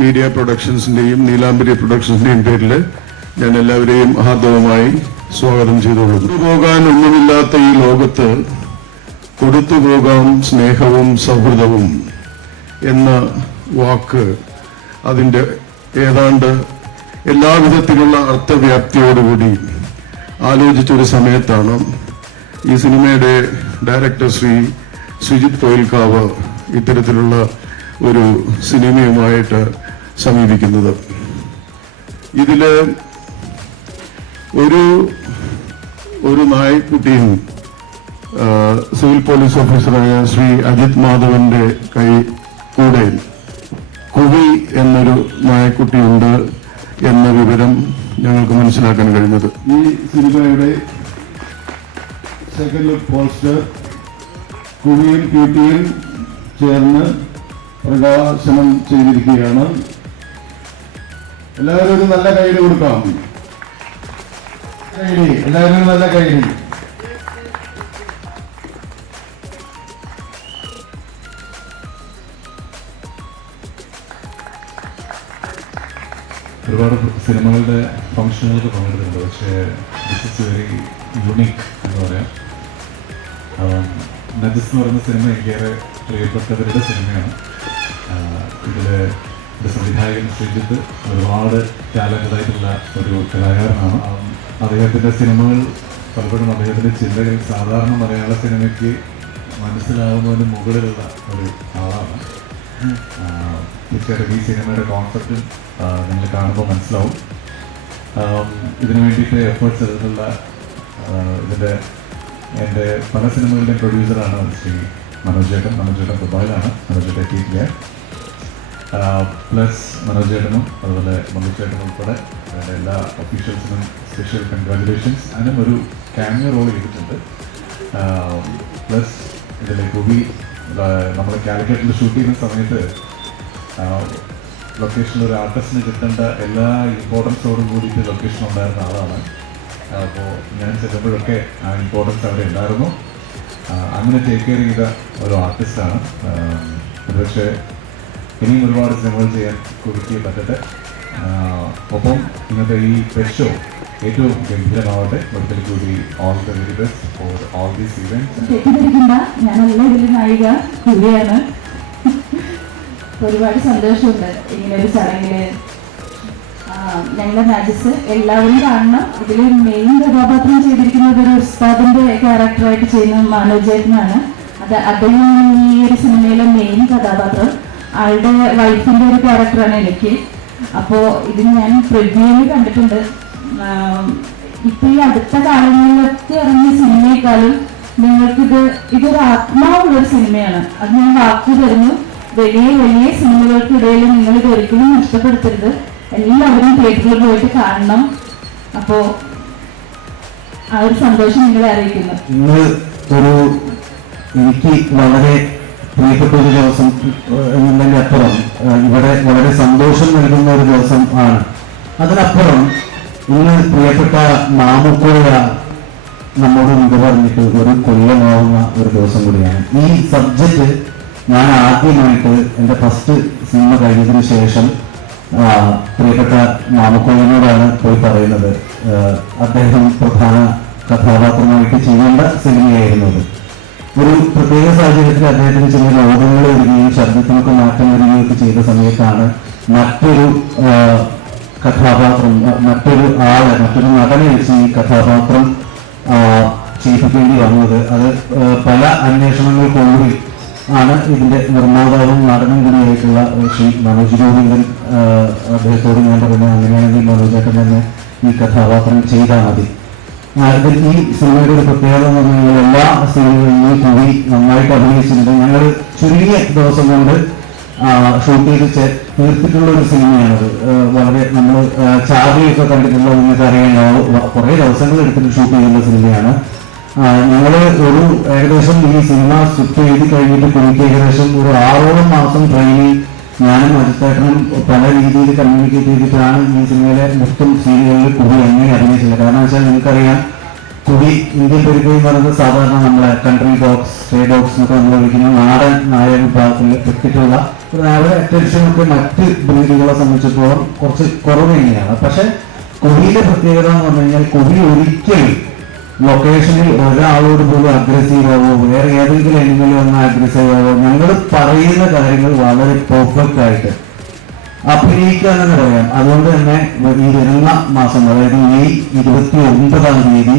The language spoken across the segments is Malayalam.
മീഡിയ പ്രൊഡക്ഷൻസിൻ്റെയും നീലാംബരി പ്രൊഡക്ഷൻസിൻ്റെയും പേരിൽ ഞാൻ എല്ലാവരെയും ഹാർദവമായി സ്വാഗതം ചെയ്തുകൊള്ളുന്നു. പോകാൻ ഒന്നുമില്ലാത്ത ഈ ലോകത്ത് കൊടുത്തു പോകാം സ്നേഹവും സൗഹൃദവും എന്ന വാക്ക് അതിൻ്റെ ഏതാണ്ട് എല്ലാവിധത്തിലുള്ള അർത്ഥവ്യാപ്തിയോടുകൂടി ആലോചിച്ചൊരു സമയത്താണ് ഈ സിനിമയുടെ ഡയറക്ടർ ശ്രീ സുജിത് പൊയിൽക്കാവ് ഇത്തരത്തിലുള്ള ഒരു സിനിമയുമായിട്ട് സമീപിക്കുന്നത്. ഇതിൽ ഒരു നായക്കുട്ടിയും സിവിൽ പോലീസ് ഓഫീസറായ ശ്രീ അജിത് മാധവന്റെ കൈ കൂടെ കുവി എന്നൊരു നായക്കുട്ടിയുണ്ട് എന്ന വിവരം ഞങ്ങൾക്ക് മനസ്സിലാക്കാൻ കഴിഞ്ഞത്. ഈ സിനിമയുടെ സെക്കൻഡ് ലുക്ക് പോസ്റ്റർ കുവിയും ക്യൂട്ടിയും ചേർന്ന് പ്രകാശനം ചെയ്തിരിക്കുകയാണ്. എല്ലാവരും ഒരു നല്ല കൈയ്യടി കൊടുക്കാം. എല്ലാവരും നല്ല കൈയ്യടി. ഒരുപാട് സിനിമകളുടെ ഫംഗ്ഷനുകൾക്ക് പങ്കെടുത്തിട്ടുണ്ട്. പക്ഷേ ദിസ് ഇസ് വെരി യുണീക്ക് എന്ന് പറയാം. നജസ് എന്ന് പറയുന്ന സിനിമ എനിക്കേറെ പ്രിയപ്പെട്ടവരുടെ സിനിമയാണ്. ഇതിലെ സംവിധായകൻ ശ്രീജിത്ത് ഒരുപാട് ടാലൻ്റഡായിട്ടുള്ള ഒരു കലാകാരനാണ്. അദ്ദേഹത്തിൻ്റെ സിനിമകൾ പലപ്പോഴും അദ്ദേഹത്തിൻ്റെ ചിന്തകൾ സാധാരണ മലയാള സിനിമയ്ക്ക് മനസ്സിലാവുന്നതിന് മുകളിലുള്ള ഒരു ആളാണ്. തീർച്ചയായിട്ടും ഈ സിനിമയുടെ കോൺസെപ്റ്റ് നിങ്ങൾ കാണുമ്പോൾ മനസ്സിലാവും. ഇതിനു വേണ്ടിയിട്ട് എഫേർട്സ് എടുത്തുള്ള എൻ്റെ പല സിനിമകളുടെയും പ്രൊഡ്യൂസറാണ് ശ്രീ മനോജ് ചേട്ടൻ ദുബായിലാണ്. മനോജ് ചേട്ടൻ എത്തിയിട്ടില്ല. പ്ലസ് മനോജ് ചേട്ടനും അതുപോലെ മനോജ് ചേട്ടനും ഉൾപ്പെടെ എല്ലാ ഒഫീഷ്യൽസിനും സ്പെഷ്യൽ കൺഗ്രാജുലേഷൻസ്. അതിനും ഒരു ക്യാമിയോ റോൾ ചെയ്തിട്ടുണ്ട്. പ്ലസ് ഇതിലെ കുവി നമ്മൾ കാലിക്കറ്റിൽ ഷൂട്ട് ചെയ്യുന്ന സമയത്ത് ലൊക്കേഷനിൽ ഒരു ആർട്ടിസ്റ്റിന് കിട്ടേണ്ട എല്ലാ ഇമ്പോർട്ടൻസോടും കൂടിയിട്ട് ലൊക്കേഷൻ ഉണ്ടായിരുന്ന ആളാണ്. അപ്പോൾ ഞാൻ ചെല്ലുമ്പോഴൊക്കെ ആ ഇമ്പോർട്ടൻസ് അവിടെ ഉണ്ടായിരുന്നു. അങ്ങനെ ടേക്ക് കെയർ ചെയ്ത ഒരു ആർട്ടിസ്റ്റാണ്. ഒരുപക്ഷെ ഇനിയും ഒരുപാട് സിനിമകൾ ചെയ്യാൻ കുറിക്ക് പറ്റട്ടെ. ഒപ്പം ഇന്നത്തെ ഈ ഫെസ്റ്റ് ഷോ ഏറ്റവും ഗംഭീരമാവട്ടെ. ഒരിക്കൽ കൂടി all the very best for all these events. ഞാനല്ല ഇതിൽ നായിക കുവിയാണ്. ഒരുപാട് സന്തോഷമുണ്ട് ഇങ്ങനൊരു ചടങ്ങില്. ഞങ്ങളുടെ നജസ് എല്ലാവരും കാണണം. ഇതിൽ മെയിൻ കഥാപാത്രം ചെയ്തിരിക്കുന്നത് ഒരു ഉസ്താദിന്റെ ക്യാരക്ടറായിട്ട് ചെയ്യുന്ന മനോജ് ചേട്ടനാണ്. അദ്ദേഹം ഈ ഒരു സിനിമയിലെ മെയിൻ കഥാപാത്രം. ആളുടെ വൈഫിന്റെ ഒരു ക്യാരക്ടറാണ് എനിക്ക്. അപ്പോൾ ഇത് ഞാൻ പ്രിവ്യൂവിൽ കണ്ടിട്ടുണ്ട്. ഇപ്പൊ ഈ അടുത്ത കാലങ്ങളിലൊക്കെ ഇറങ്ങിയ സിനിമയെക്കാളും ഇതൊരു ആത്മാവുള്ളൊരു സിനിമയാണ്. അത് ഞാൻ വാക്കു തരുന്നു. വലിയ വലിയ സിനിമകൾക്കിടയിൽ നിങ്ങൾ ഇത് ഒരിക്കലും നഷ്ടപ്പെടുത്തരുത്. എല്ലാവരും തിയേറ്ററിൽ പോയിട്ട് കാണണം. അപ്പോ ആ ഒരു സന്തോഷം നിങ്ങളെ അറിയിക്കുന്നു. ഇന്ന് എനിക്ക് വളരെ പ്രിയപ്പെട്ട ഒരു ദിവസം എന്നതിൻ്റെ അപ്പുറം ഇവിടെ വളരെ സന്തോഷം നൽകുന്ന ഒരു ദിവസം ആണ്. അതിനപ്പുറം ഇന്ന് പ്രിയപ്പെട്ട മാമുക്കോയ നമ്മോട് മുമ്പ് പറഞ്ഞിട്ട് ഒരു കൊല്ലമാവുന്ന ഒരു ദിവസം കൂടിയാണ്. ഈ സബ്ജക്റ്റ് ഞാൻ ആദ്യമായിട്ട് എൻ്റെ ഫസ്റ്റ് സിനിമ കഴിഞ്ഞതിന് ശേഷം പ്രിയപ്പെട്ട മാമുക്കോയനോടാണ് പോയി പറയുന്നത്. അദ്ദേഹം പ്രധാന കഥാപാത്രമായിട്ട് ചെയ്യേണ്ട സിനിമയായിരുന്നത്. ഒരു പ്രത്യേക സാഹചര്യത്തിൽ അദ്ദേഹത്തിന് ചില രോഗങ്ങൾ വരികയും ശബ്ദത്തിനൊക്കെ മാറ്റം വരികയൊക്കെ ചെയ്ത സമയത്താണ് മറ്റൊരു കഥാപാത്രം മറ്റൊരു നടനെ വെച്ച് ഈ കഥാപാത്രം ചെയ്യിപ്പിക്കേണ്ടി വന്നത്. അത് പല അന്വേഷണങ്ങൾക്കൊടുവിൽ ആണ് ഇതിന്റെ നിർമ്മാതാവും നടനും കൂടിയായിട്ടുള്ള ശ്രീ മനോജ് ഗോവിന്ദൻ അദ്ദേഹത്തോട് ഞാൻ പറഞ്ഞു, അങ്ങനെയാണെങ്കിൽ മനോജ് ചേട്ടൻ തന്നെ ഈ കഥാപാത്രം ചെയ്താൽ മതി. ഈ സിനിമയുടെ ഒരു പ്രത്യേകത എന്ന് പറഞ്ഞാൽ എല്ലാ സിനിമകളിലും കൂടി നന്നായിട്ട് അഭിനയിച്ചിട്ടുണ്ട്. ഞങ്ങൾ ചുരുങ്ങിയ ദിവസം കൊണ്ട് ഷൂട്ട് ചെയ്ത് തീർത്തിട്ടുള്ള ഒരു സിനിമയാണത്. വളരെ നമ്മൾ ചാർലിയൊക്കെ കണ്ടിട്ടുള്ള നിങ്ങൾക്ക് അറിയാനാവും. കുറേ ദിവസങ്ങൾ എടുത്തിട്ട് ഷൂട്ട് ചെയ്യുന്ന സിനിമയാണ്. ഞങ്ങൾ ഏകദേശം ഈ സിനിമ സ്ക്രിപ്റ്റ് എഴുതി കഴിഞ്ഞിട്ട് എനിക്ക് ഏകദേശം ഒരു 6 മാസം ട്രെയിനിങ് ഞാനും അജിത്തേട്ടനും പല രീതിയിൽ കമ്മ്യൂണിക്കേറ്റ് ചെയ്തിട്ടാണ് ഈ സിനിമയിലെ മൊത്തം സീനുകളിൽ കുവി എങ്ങനെ അഭിനയിച്ചത്. കാരണം വെച്ചാൽ നിങ്ങൾക്കറിയാം, കുവി ഇന്ത്യൻ പെരുക്കൈ എന്ന് പറയുന്നത് സാധാരണ നമ്മളെ കൺട്രി ഡോഗ്സ്, സ്ട്രേ ഡോഗ്സ് എന്നൊക്കെ നമ്മൾ വിളിക്കുന്ന നാടൻ നായ വിഭാഗത്തിൽ പെട്ടിട്ടുള്ള ഒരു നായയുടെ അറ്റൻഷൻ ഒക്കെ മറ്റ് ബ്രീഡുകളെ സംബന്ധിച്ചിടത്തോളം കുറച്ച് കുറവ് തന്നെയാണ്. പക്ഷെ കുവിയുടെ പ്രത്യേകത എന്ന് പറഞ്ഞു കഴിഞ്ഞാൽ കുവി ഒരിക്കലും ലൊക്കേഷനിൽ ഒരാളോട് പോലും അഗ്രസീവ് ആവോ, വേറെ ഏതെങ്കിലും എനിമലും ഒന്ന് അഗ്രസീവ് ആവോ, ഞങ്ങൾ പറയുന്ന കാര്യങ്ങൾ വളരെ പെർഫെക്റ്റ് ആയിട്ട് അഭിനയിക്കുക എന്ന് പറയാം. അതുകൊണ്ട് തന്നെ ഈ വരുന്ന മാസം, അതായത് മെയ് 29-ാം തീയതി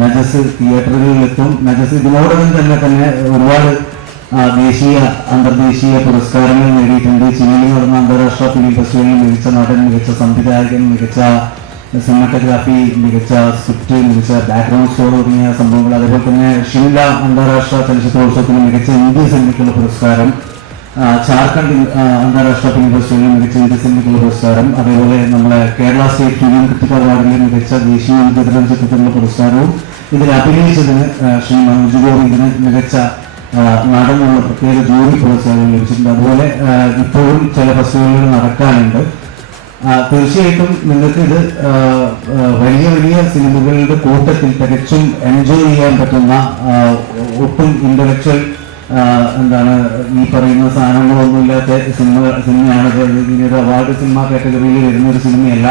നജസ് തിയേറ്ററുകളിലെത്തും. നജസ് ഇതിനോടകം തന്നെ ഒരുപാട് ദേശീയ അന്തർദേശീയ പുരസ്കാരങ്ങൾ നേടിയിട്ടുണ്ട്. ചിലിയിൽ നടന്ന അന്താരാഷ്ട്ര ഫിലിം ഫെസ്റ്റിവലിൽ മികച്ച നടൻ, മികച്ച സംവിധായകൻ, മികച്ച സിനിമാറ്റോഗ്രാഫി, മികച്ച സ്ക്രിപ്റ്റ്, മികച്ച ബാക്ക്ഗ്രൗണ്ട് സ്കോർ തുടങ്ങിയ സംഭവങ്ങൾ. അതേപോലെ തന്നെ ഷിംല അന്താരാഷ്ട്ര ചലച്ചിത്രോത്സവത്തിന് മികച്ച ഇന്ത്യൻ സിനിമയ്ക്കുള്ള പുരസ്കാരം, ജാർഖണ്ഡ് അന്താരാഷ്ട്ര ഫിലിം ഫെസ്റ്റിവലിൽ മികച്ച ഇന്ത്യൻ സിനിമയ്ക്കുള്ള പുരസ്കാരം, അതേപോലെ നമ്മുടെ കേരള സ്റ്റേറ്റ് ഫിലിം ക്രിട്ടിക് അവാർഡിലെ മികച്ച ദേശീയ വിദ്യാഭ്യാസ ചിത്രത്തിനുള്ള പുരസ്കാരവും ഇതിൽ അഭിനയിച്ചതിന് ശ്രീ മനോജ് ഗോവിന്ദിന് മികച്ച നടനുള്ള പ്രത്യേക ജൂറി പുരസ്കാരം ലഭിച്ചിട്ടുണ്ട്. അതുപോലെ ഇപ്പോഴും ചില ഫെസ്റ്റിവലുകൾ നടക്കാനുണ്ട്. തീർച്ചയായിട്ടും നിങ്ങൾക്ക് ഇത് വലിയ വലിയ സിനിമകളുടെ കൂട്ടത്തിൽ തികച്ചും എൻജോയ് ചെയ്യാൻ പറ്റുന്ന, ഒട്ടും ഇന്റലക്ച്വൽ ഈ പറയുന്ന സാധനങ്ങളൊന്നുമില്ലാത്ത സിനിമയാണ്. ഒരു അവാർഡ് സിനിമ കാറ്റഗറിയിൽ വരുന്ന ഒരു സിനിമയല്ല.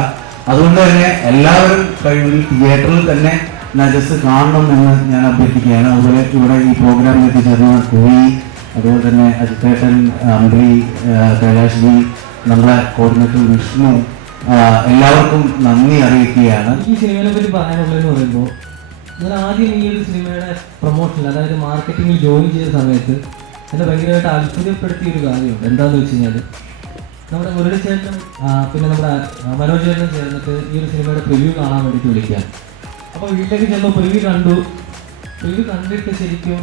അതുകൊണ്ട് തന്നെ എല്ലാവരും കഴിവിൽ തിയേറ്ററിൽ തന്നെ നജസ് കാണണം എന്ന് ഞാൻ അഭ്യർത്ഥിക്കുകയാണ്. അതുപോലെ ഇവിടെ ഈ പ്രോഗ്രാമിൽ എത്തിച്ചേർന്ന കുവി, അതുപോലെ തന്നെ അജിത്തേട്ടൻ, അംബ്രി, കൈലാഷ് ജി, നമ്മളെ കോർഡിനേറ്റർ വിഷ്ണു, എല്ലാവർക്കും നന്ദി അറിയിക്കുകയാണ്. ഈ സിനിമയെ പറ്റി പറയാനുള്ളതെന്ന് പറയുമ്പോൾ, ഞാൻ ആദ്യം ഈ ഒരു സിനിമയുടെ പ്രൊമോഷനിൽ, അതായത് മാർക്കറ്റിങ്ങിൽ ജോയിൻ ചെയ്ത സമയത്ത് എന്നെ ഭയങ്കരമായിട്ട് അത്ഭുതപ്പെടുത്തിയ ഒരു കാര്യമുണ്ട്. എന്താണെന്ന് വെച്ച് കഴിഞ്ഞാൽ, നമ്മുടെ മുരളി ചേട്ടനും പിന്നെ നമ്മുടെ മനോജ് ചേട്ടനും ചേർന്നിട്ട് ഈ ഒരു സിനിമയുടെ പ്രിവ്യൂ കാണാൻ വേണ്ടിയിട്ട് വിളിക്കുകയാണ്. അപ്പോൾ വീട്ടിലേക്ക് ചെന്ന് പ്രിവ്യൂ കണ്ടിട്ട് ശരിക്കും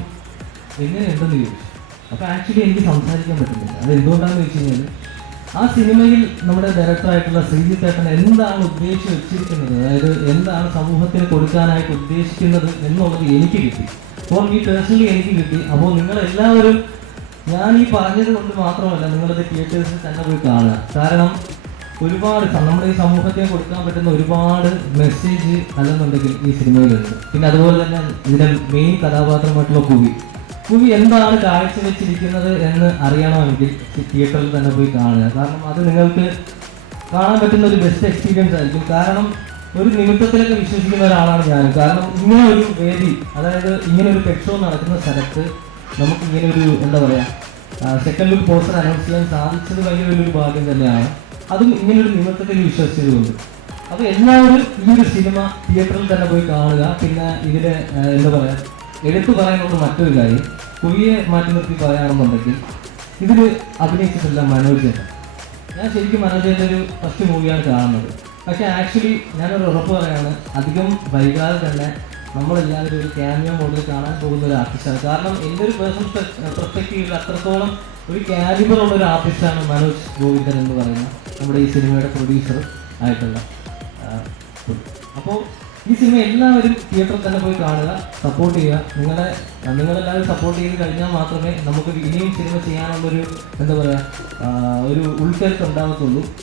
എങ്ങനെയുണ്ടെന്ന് ചോദിച്ചു. അപ്പോൾ ആക്ച്വലി എനിക്ക് സംസാരിക്കാൻ പറ്റുന്നില്ല. അത് എന്തുകൊണ്ടാണെന്ന് വെച്ച് കഴിഞ്ഞാൽ, ആ സിനിമയിൽ നമ്മുടെ ഡയറക്ടറായിട്ടുള്ള ശ്രീജിത്ത് ഏട്ടൻ എന്താണ് ഉദ്ദേശിച്ച് വെച്ചിരിക്കുന്നത്, അതായത് എന്താണ് സമൂഹത്തിന് കൊടുക്കാനായിട്ട് ഉദ്ദേശിക്കുന്നത് എന്നുള്ളത് എനിക്ക് കിട്ടി. ഫോർ മീ പേഴ്സണലി എനിക്ക് കിട്ടി. അപ്പോൾ നിങ്ങളെല്ലാവരും, ഞാൻ ഈ പറഞ്ഞത് കൊണ്ട് മാത്രമല്ല, നിങ്ങളത് തിയേറ്റേഴ്സിൽ തന്നെ പോയി കാണുക. കാരണം ഒരുപാട് നമ്മുടെ ഈ സമൂഹത്തിന് കൊടുക്കാൻ പറ്റുന്ന ഒരുപാട് മെസ്സേജ് അല്ലെന്നുണ്ടെങ്കിൽ ഈ സിനിമയിലുണ്ട്. പിന്നെ അതുപോലെ തന്നെ ഇതിൻ്റെ മെയിൻ കഥാപാത്രമായിട്ടുള്ള കുവി എന്താണ് കാഴ്ചവെച്ചിരിക്കുന്നത് എന്ന് അറിയണമെങ്കിൽ തിയേറ്ററിൽ തന്നെ പോയി കാണുക. കാരണം അത് നിങ്ങൾക്ക് കാണാൻ പറ്റുന്ന ഒരു ബെസ്റ്റ് എക്സ്പീരിയൻസ് ആയിരിക്കും. കാരണം ഒരു നിമിത്തത്തിലൊക്കെ വിശ്വസിക്കുന്ന ഒരാളാണ് ഞാൻ. കാരണം ഇങ്ങനെ ഒരു വേദി, അതായത് ഇങ്ങനെ ഒരു പെറ്റ് ഷോ നടക്കുന്ന സ്ഥലത്ത് നമുക്ക് ഇങ്ങനെ ഒരു എന്താ പറയുക സെക്കൻഡ് ലുക്ക് പോസ്റ്റർ അനൗൺസ് ചെയ്യാൻ സാധിച്ചത് ഭയങ്കര വലിയൊരു ഭാഗ്യം തന്നെയാണ്. അതും ഇങ്ങനൊരു നിമിത്തത്തിൽ വിശ്വസിച്ചതുകൊണ്ട്. അപ്പോൾ എല്ലാവരും ഈ ഒരു സിനിമ തിയേറ്ററിൽ തന്നെ പോയി കാണുക. പിന്നെ ഇതിലെ എന്താ പറയുക, എടുത്തു പറയാനുള്ള മറ്റൊരു കാര്യം, കുവിയെ മാറ്റി നിർത്തി പറയുകയാണെന്നുണ്ടെങ്കിൽ, ഇതിൽ അഭിനയിച്ചിട്ടില്ല മനോജ് ചേട്ടൻ. ഞാൻ ശരിക്കും മനോജ് ചേട്ടൻ്റെ ഒരു ഫസ്റ്റ് മൂവിയാണ് കാണുന്നത്. പക്ഷേ ആക്ച്വലി ഞാനൊരു ഉറപ്പ് പറയാണ്, അധികം വൈകാതെ തന്നെ നമ്മളെല്ലാവരും ഒരു ക്യാമിയോ മോഡിൽ കാണാൻ പോകുന്ന ഒരു ആർട്ടിസ്റ്റാണ്. കാരണം എൻ്റെ ഒരു പേഴ്സണൽ പെർസ്പെക്റ്റീവിൽ അത്രത്തോളം ഒരു കാലിബറുള്ള ഒരു ആർട്ടിസ്റ്റാണ് മനോജ് ഗോവിന്ദൻ എന്ന് പറയുന്ന നമ്മുടെ ഈ സിനിമയുടെ പ്രൊഡ്യൂസർ ആയിട്ടുള്ള. അപ്പോൾ ഈ സിനിമ എല്ലാവരും തിയേറ്ററിൽ തന്നെ പോയി കാണുക, സപ്പോർട്ട് ചെയ്യുക. നിങ്ങളെല്ലാവരും സപ്പോർട്ട് ചെയ്ത് കഴിഞ്ഞാൽ മാത്രമേ നമുക്ക് ഇനിയും സിനിമ ചെയ്യാനുള്ളൊരു എന്താ പറയുക ഒരു ഉൾക്കരുത്ത് ഉണ്ടാകത്തുള്ളൂ.